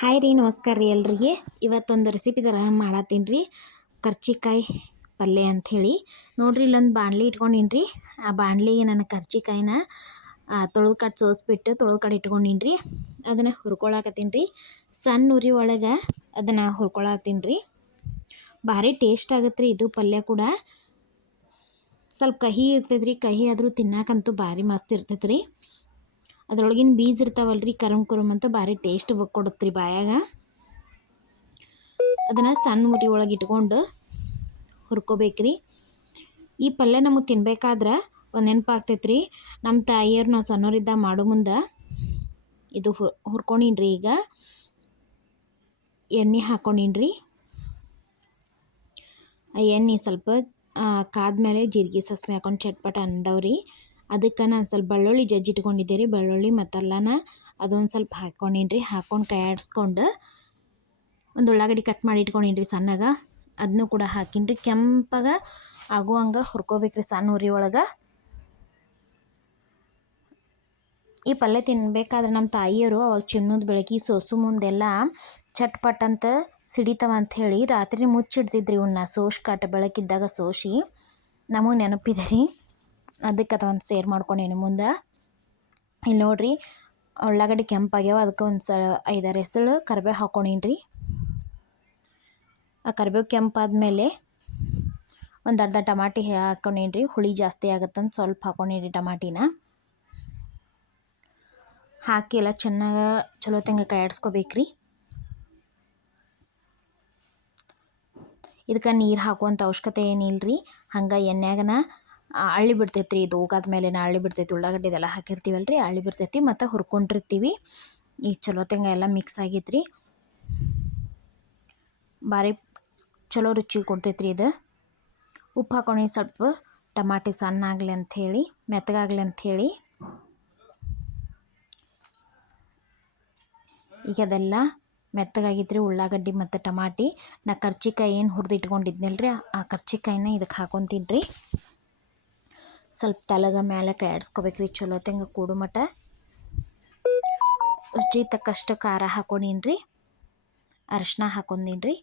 Hi ರೀ, ನಮಸ್ಕಾರ ರೀ ಎಲ್ರಿಗೆ. ಇವತ್ತೊಂದು ರೆಸಿಪಿ ಥರ ಮಾಡತ್ತೀನಿ ರೀ, ಕರ್ಚಿಕಾಯಿ ಪಲ್ಯ ಅಂಥೇಳಿ. ನೋಡಿರಿ, ಇಲ್ಲೊಂದು ಬಾಣಲಿ ಇಟ್ಕೊಂಡೀನಿ ರೀ. ಆ ಬಾಣಲಿಗೆ ನಾನು ಕರ್ಚಿಕಾಯಿನ ತೊಳೆದು ಕಟ್ ಸೋಸ್ಬಿಟ್ಟು ತೊಳೆದು ಕಡೆ ಇಟ್ಕೊಂಡೀನಿ ರೀ. ಅದನ್ನು ಹುರ್ಕೊಳಕತ್ತೀನಿ ರೀ. ಸಣ್ಣ ಉರಿ ಒಳಗೆ ಅದನ್ನು ಹುರ್ಕೊಳತ್ತೀನಿ ರೀ. ಭಾರಿ ಟೇಸ್ಟ್ ಆಗುತ್ತೆ ರೀ ಇದು ಪಲ್ಯ ಕೂಡ. ಸ್ವಲ್ಪ ಕಹಿ ಇರ್ತೈತೆ ರೀ, ಕಹಿ ಆದರೂ ತಿನ್ನಕ್ಕಂತೂ ಭಾರಿ ಮಸ್ತ್ ಇರ್ತೈತೆ ರೀ. ಅದ್ರೊಳಗಿನ ಬೀಜ ಇರ್ತಾವಲ್ರಿ, ಕರುಮ್ ಅಂತ ಭಾರಿ ಟೇಸ್ಟ್ ಕೊಡುತ್ತೆ ರೀ ಬಾಯಾಗ. ಅದನ್ನು ಸಣ್ಣ ಉರಿ ಒಳಗೆ ಇಟ್ಕೊಂಡು ಹುರ್ಕೋಬೇಕ್ರಿ. ಈ ಪಲ್ಯ ನಮಗೆ ತಿನ್ಬೇಕಾದ್ರೆ ಒಂದು ನೆನಪಾಗ್ತೈತೆ ರೀ, ನಮ್ಮ ತಾಯಿಯವ್ರು ನಾವು ಸಣ್ಣವರಿದ್ದ ಮಾಡೋ ಮುಂದೆ ಇದು ಹುರ್ಕೊಂಡೀನಿ ರೀ. ಈಗ ಎಣ್ಣೆ ಹಾಕ್ಕೊಂಡೀನಿ ರೀ. ಆ ಎಣ್ಣೆ ಸ್ವಲ್ಪ ಕಾದ್ಮೇಲೆ ಜೀರಿಗೆ ಸಾಸ್ಮೆ ಹಾಕೊಂಡು ಚಟ್ಪಟ ಅಂದವ್ರಿ. ಅದಕ್ಕೆ ನಾನು ಸ್ವಲ್ಪ ಬೆಳ್ಳುಳ್ಳಿ ಜಜ್ಜಿ ಇಟ್ಕೊಂಡಿದ್ದೆ ರೀ. ಬೆಳ್ಳುಳ್ಳಿ ಮತ್ತು ಅಲ್ಲನ ಅದೊಂದು ಸ್ವಲ್ಪ ಹಾಕ್ಕೊಂಡೀನಿ ರೀ. ಹಾಕ್ಕೊಂಡು ಕೈ ಆಡಿಸ್ಕೊಂಡು ಒಂದು ಉಳ್ಳಾಗಡ್ಡಿ ಕಟ್ ಮಾಡಿ ಇಟ್ಕೊಂಡೀನಿ ರೀ ಸಣ್ಣಗ. ಅದನ್ನೂ ಕೂಡ ಹಾಕೀನಿ ರೀ. ಕೆಂಪಗೆ ಆಗುವಂಗೆ ಹುರ್ಕೋಬೇಕ್ರಿ ಸಣ್ಣ ಉರಿ ಒಳಗೆ. ಈ ಪಲ್ಯ ತಿನ್ಬೇಕಾದ್ರೆ ನಮ್ಮ ತಾಯಿಯವರು ಅವಾಗ ಚಿನ್ನದ ಬೆಳಕಿ ಸೋಸು ಮುಂದೆಲ್ಲ ಚಟ್ಪಟ್ ಅಂತ ಸಿಡಿತಾವ ಅಂಥೇಳಿ ರಾತ್ರಿ ಮುಚ್ಚಿಡ್ತಿದ್ರಿ ಇವನ್ನ. ಕಾಟ ಬೆಳಕಿದ್ದಾಗ ಸೋಸಿ ನಮಗೆ ನೆನಪಿದೆ ರೀ. ಅದಕ್ಕೆ ಅದೊಂದು ಸೇರ್ ಮಾಡ್ಕೊಂಡೇನು ಮುಂದೆ. ಇಲ್ಲಿ ನೋಡಿರಿ, ಉಳ್ಳಾಗಡ್ಡಿ ಕೆಂಪಾಗ್ಯಾವ. ಅದಕ್ಕೆ ಒಂದು 5-6 ಎಸಳು ಕರಿಬೇವು ಹಾಕ್ಕೊಂಡೀನಿ ರೀ. ಆ ಕರಿಬೇವು ಕೆಂಪಾದ್ಮೇಲೆ ಒಂದು ಅರ್ಧ ಟಮಾಟಿ ಹಾಕ್ಕೊಂಡೀನಿ ರೀ. ಹುಳಿ ಜಾಸ್ತಿ ಆಗುತ್ತಂತ ಸ್ವಲ್ಪ ಹಾಕ್ಕೊಂಡೀನಿ ರೀ ಟಮಾಟಿನ. ಹಾಕಿ ಎಲ್ಲ ಚೆನ್ನಾಗಿ ಚಲೋ ತಂಗ ಕೈ ಆಡಿಸ್ಕೋಬೇಕ್ರಿ. ಇದಕ್ಕೆ ನೀರು ಹಾಕುವಂಥ ಅವಶ್ಯಕತೆ ಏನಿಲ್ಲ ರೀ. ಹಂಗೆ ಎಣ್ಣೆಗನ ಅಳ್ಳಿ ಬಿಡ್ತೈತೆ ರೀ. ಇದು ಹೋಗಾದ್ಮೇಲೆ ಅಳ್ಳಿ ಬಿಡ್ತೈತಿ. ಉಳ್ಳಾಗಡ್ಡಿ ಇದೆಲ್ಲ ಹಾಕಿರ್ತೀವಲ್ಲ ರೀ, ಅಳ್ಳಿ ಬಿಡ್ತೈತಿ. ಮತ್ತು ಹುರ್ಕೊಂಡಿರ್ತೀವಿ. ಈಗ ಚಲೋ ತಂಗ ಎಲ್ಲ ಮಿಕ್ಸ್ ಆಗೈತೆ ರೀ. ಭಾರಿ ಚಲೋ ರುಚಿ ಕೊಡ್ತೈತೆ ರೀ ಇದು. ಉಪ್ಪು ಹಾಕ್ಕೊಂಡು ಸ್ವಲ್ಪ ಟಮಾಟಿ ಸಣ್ಣ ಆಗಲಿ ಅಂಥೇಳಿ, ಮೆತ್ತಗಾಗಲಿ ಅಂಥೇಳಿ. ಈಗ ಅದೆಲ್ಲ ಮೆತ್ತಗಾಗಿತ್ತು ರೀ, ಉಳ್ಳಾಗಡ್ಡಿ ಮತ್ತು ಟಮಾಟಿ. ನಾ ಕರ್ಚಿಕಾಯಿ ಏನು ಹುರಿದು ಇಟ್ಕೊಂಡಿದ್ನಲ್ಲ ರೀ, ಆ ಕರ್ಚಿಕಾಯಿನ ಇದಕ್ಕೆ ಹಾಕೊತೀನಿ ರೀ. ಸ್ವಲ್ಪ ತಳಗ ಮೇಲೆ ಕೈ ಆಡಿಸ್ಕೋಬೇಕು ರೀ ಚಲೋ ತಂಗ ಕೂಡು ಮಟ್ಟ. ರುಚಿ ತಕ್ಕಷ್ಟು ಖಾರ ಹಾಕ್ಕೊಂಡೀನಿ ರೀ, ಅರಿಶಿನ ಹಾಕ್ಕೊಂಡೀನಿ ರೀ,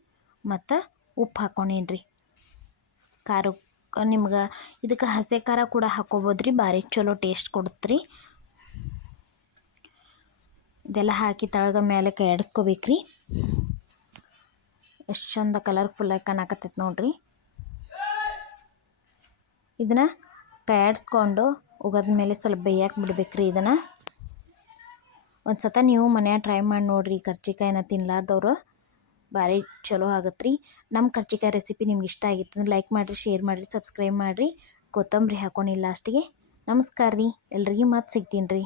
ಮತ್ತು ಉಪ್ಪು ಹಾಕ್ಕೊಂಡೀನಿ ರೀ. ಖಾರಕ್ಕೆ ನಿಮ್ಗೆ ಇದಕ್ಕೆ ಹಸಿ ಖಾರ ಕೂಡ ಹಾಕ್ಕೋಬೋದು ರೀ, ಭಾರಿ ಚಲೋ ಟೇಸ್ಟ್ ಕೊಡುತ್ತೆ ರೀ. ಇದೆಲ್ಲ ಹಾಕಿ ತಳಗ ಮೇಲೆ ಕೈ ಆಡಿಸ್ಕೋಬೇಕ್ರಿ. ಎಷ್ಟು ಚಂದ ಕಲರ್ಫುಲ್ಲಾಗಿ ಕಾಣಕತ್ತೈತೆ ನೋಡ್ರಿ. ಇದನ್ನು ಕೈ ಆಡಿಸ್ಕೊಂಡು ಉಗದ್ಮೇಲೆ ಸ್ವಲ್ಪ ಬೇಯಕ್ಕೆ ಬಿಡ್ಬೇಕ್ರಿ. ಇದನ್ನು ಒಂದು ಸತ ನೀವು ಮನ್ಯಾಗ ಟ್ರೈ ಮಾಡಿ ನೋಡಿರಿ. ಕರ್ಚಿಕಾಯಿನ ತಿನ್ಲಾರ್ದವ್ರು ಭಾರಿ ಚಲೋ ಆಗತ್ತೆ ರೀ. ನಮ್ಮ ಕರ್ಚಿಕಾಯಿ ರೆಸಿಪಿ ನಿಮ್ಗೆ ಇಷ್ಟ ಆಗಿತ್ತು ಅಂದ್ರೆ ಲೈಕ್ ಮಾಡಿರಿ, ಶೇರ್ ಮಾಡಿರಿ, ಸಬ್ಸ್ಕ್ರೈಬ್ ಮಾಡಿರಿ. ಕೊತ್ತಂಬರಿ ಹಾಕ್ಕೊಂಡು ಲಾಸ್ಟಿಗೆ. ನಮಸ್ಕಾರ ರೀ, ಎಲ್ರಿಗೂ ಮತ್ತೆ ಸಿಗ್ತೀನಿ ರೀ.